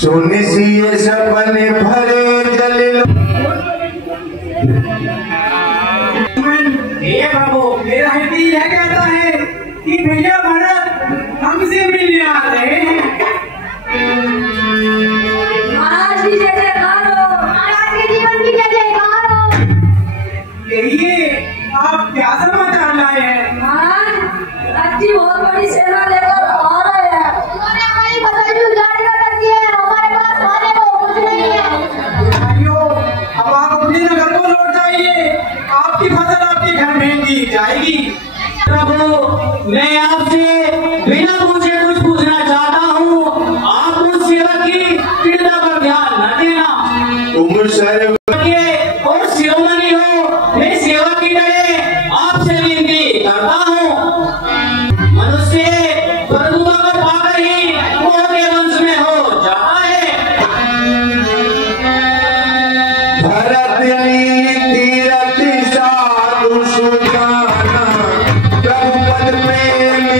सोने से ये सपने भरे जलिल। ये बाबू मेरा हिंदी यह कहता है कि भैया भरत हमसे मिलने आ रहे हैं। महाराज की जय जयकार हो, महाराज के जीवन की जय जयकार हो। कहिए आप क्या समाचार लाए हैं? महाराज अच्छी बहुत बड़ी सेना लेकर आ रहे हैं। उन्होंने हमारी फसल भी उजाड़ कर रखी है, हमारे पास खाने को कुछ नहीं है। भाइयों अब आप अपने नगर को लौट जाइए, आपकी फसल आपके घर भेज दी जाएगी। प्रभु मैं आपसे बिना पूछे कुछ पूछना चाहता हूँ, आप उस सेवक की पीड़ा पर ध्यान न देना। तुम सारे और शिरोमणि हो, मैं सेवक की तरह आपसे विनती करता हूँ। मनुष्य प्रभुता को पाकर ही वो के वंश में हो जाता है। भरत तीरथ साधु सुजाना प्रभु पद में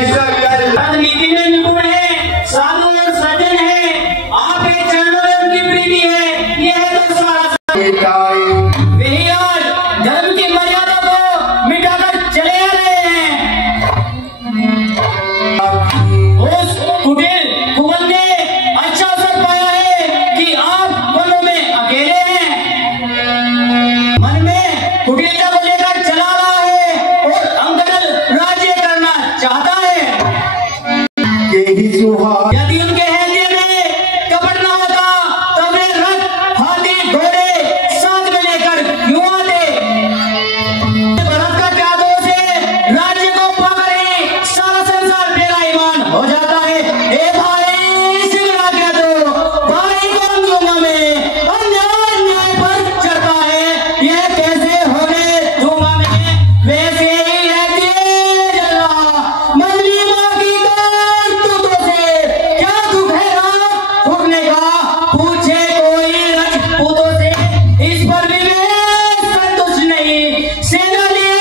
सकल। राजनीति में निपुण है, साधु और सज्जन है, आपके चरणों में उनकी प्रीति है, यह तो सारा वे आज धर्म की मर्यादा को मिटाकर चले आ रहे हैं। उस कुटिल कुबल ने अच्छा अवसर पाया है कि आप वनों में अकेले हैं। मन में कुटिलता को लेकर चला रहा है और अंगदल राज्य करना चाहता है। यही सुहा यदि उनके हृदय में कपट न होता तो वे रथ हाथी घोड़े साथ में लेकर क्यों आते? भरत का क्या दोष है? राज्य को पाकर ही सारा संसार मेरा ईमान हो जाता है। ए भाई सिगरा कह दो, भाई को दूंगा मैं, अन्याय पर चढ़ता है, यह कैसे होने दूंगा मैं? वैसे ही रहती है जल्ला मंजली माँ की करतूतों से, क्या दुख है रात फूटने का? पूछे कोई रजपूतों से, इस पर भी मैं संतुष्ट नहीं। सेना लिए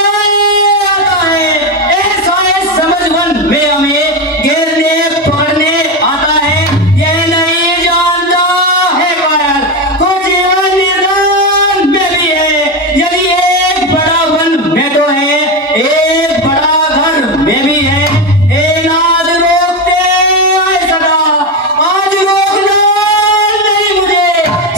आता है, ऐसा है समझ वन में हमें घेरने पकड़ने आता है। यह नहीं जानता है कायर को जीवन निर्दान में भी है। यदि एक बड़ा वन में तो है, एक बड़ा घर में भी है। ए नाद रोकते आए सदा, आज रोकना नहीं मुझे,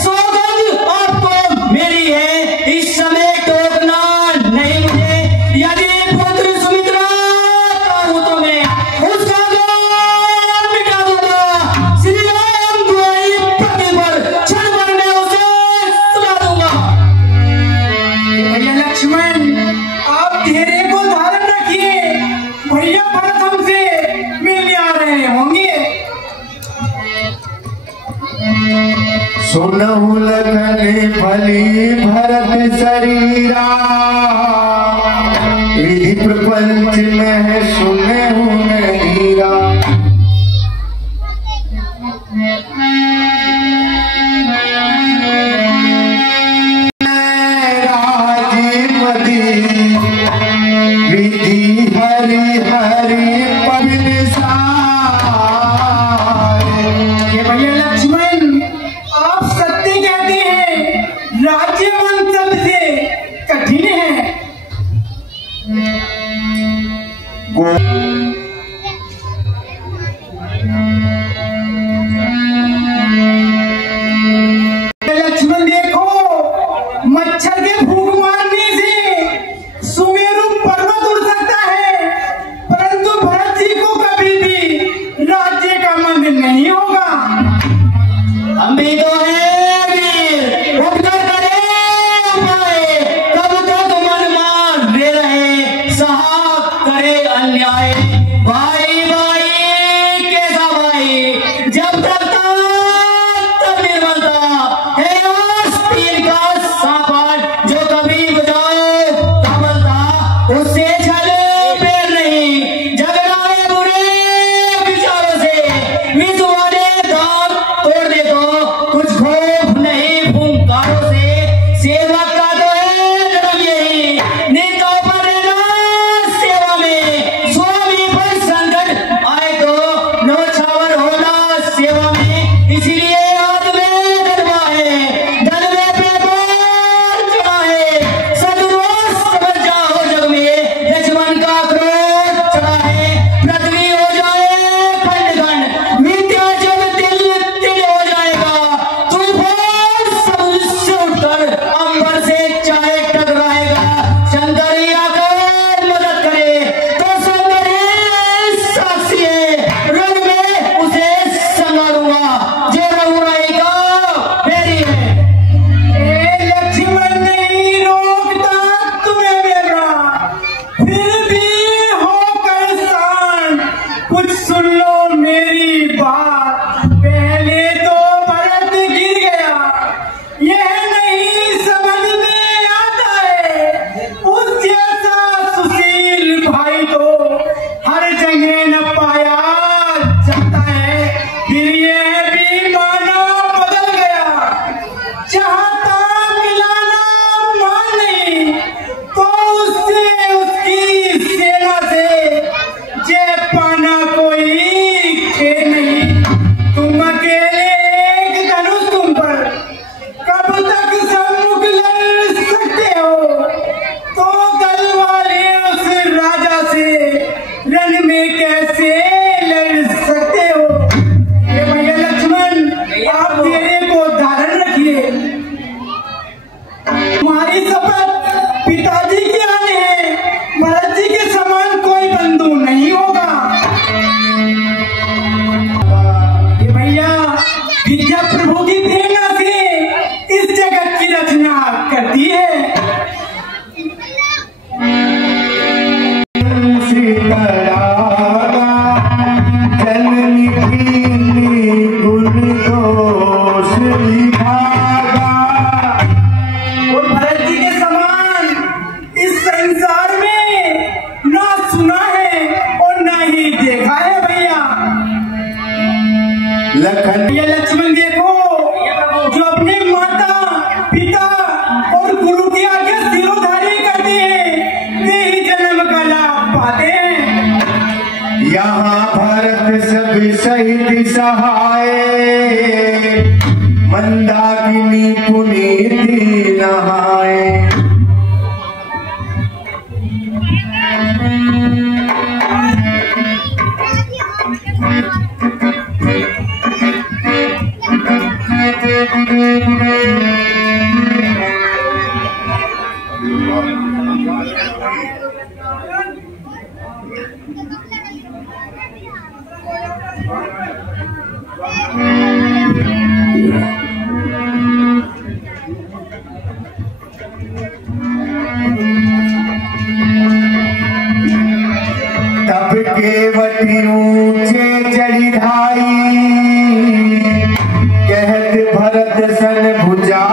सौगंध आपको मेरी है, इस समय टोकना नहीं मुझे। यदि पुत्र सुमित्रा का हूं तो मैं उसका गान मिटा दूंगा। श्री राम द्वारी पृथ्वी पर क्षण भर में उसे सुला दूंगा। भैया लक्ष्मण आप धैर्य को धारण रखिए, भैया भरत हमसे मिलने आ रहे होंगे। सुनहु लगन भली भरत शरीरा विधि प्रपंच में सुने हीरा। राजीमती विधि हरि हरि पवन ये भैया लक्ष्मण आप सत्य कहते हैं, राज्य मन सबसे कठिन है। लक्ष्मण देखो, मच्छर के फूंक मारने से सुमेरु पर्वत उड़ सकता है, परंतु भरत जी को कभी भी राज्य का मन नहीं होगा। हम भी तो हैं वीर, उठकर करे उपाय, कब तक मन मान ले रहे, सहा करे अन्याय। भाई भाई कैसा भाई, जब तक तब निर्मलता है यार तीर का सापाट, जो कभी बुझाओ कमलता, उससे छल पैर नहीं। झगड़ा है बुरे विचारों से, विष वाले दांत तोड़ दे तो कुछ खौफ नहीं फुंकारों से। सेवक का तो है धर्म यही, नेताओं पर रहना सेवा में, स्वामी पर संकट आए तो नौछावर होना सेवा में। इसलिए सलखन। ये लक्ष्मण देखो जो अपने माता पिता और गुरु की आज्ञा सिरोधारी करते हैं वे ही जन्म का लाभ पाते हैं। यहाँ भरत सब सहित सहाय मंदाकिनी पुनीति नहाए। तब केवटी ऊंचे चढ़ी धाई कहत भरत सन भुजा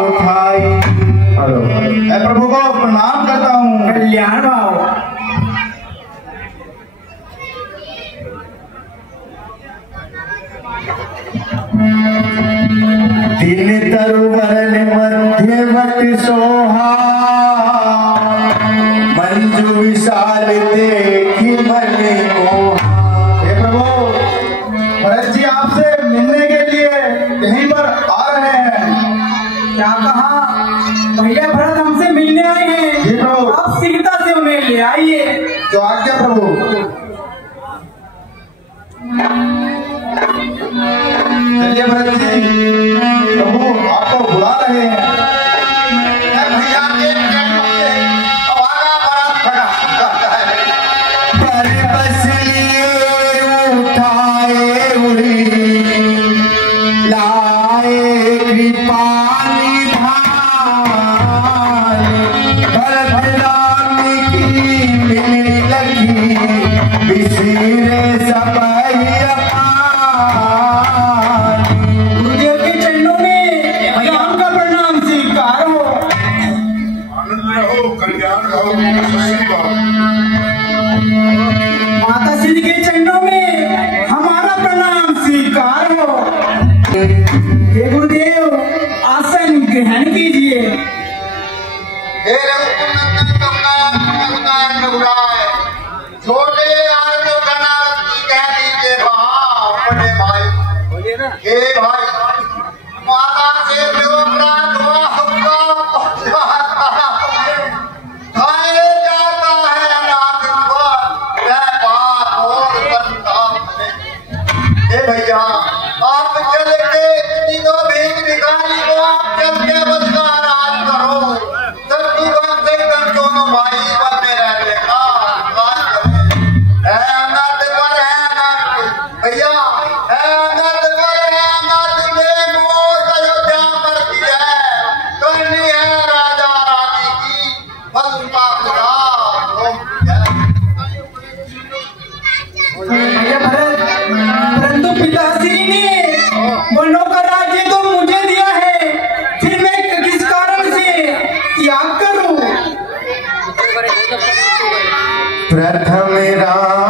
उठाई। मैं प्रभु को प्रणाम करता हूँ। कल्याण भाव दिन तरुवरन मध्यवत सोहा मंजू विशाल देखी मन मोहा। हे प्रभु भरत जी आपसे मिलने के लिए यहीं पर आ रहे हैं। क्या कहा भैया भरत हमसे मिलने आए हैं। जी प्रभु। आप शीघ्रता से उन्हें ले आइए। जो आज्ञा प्रभु। चलिए भरत जी प्रभु आपको बुला रहे हैं। भैया के हमारा भरत खड़ा पर बस लिए उठाए उड़ी लाए कृपाली धान। भरत राम की मिली लगी बिसरे सब गुरुदेव के चरणों में राम का प्रणाम स्वीकार हो। कल्याण रहो। माता श्री के चरणों में हमारा प्रणाम स्वीकार हो। हे गुरुदेव आसन ग्रहण कीजिए। हे रघुनंदन छोटे आदमी गणारती कह दीजिए बड़े भाई। हे भाई माता से जो अपराध हुआ हमका खाए जाता है अनाथ पर वह बात और बनता है। हे भैया आप चल के तीनों भीख भिखारी को आप चल के बदला राज करो। सबकी कम से कम दोनों भाई बनने रहने का राज करें। है अनाथ पर है अनाथ भैया है अनाथ पर है अनाथ में मोह अयोध्या मरती है करनी है राजा रानी की मधुमा खुदा भैया भरत परंतु पिताश्री ने वनों का राज्य तो मुझे दिया है फिर मैं किस कारण से त्याग करूं। प्रथम राम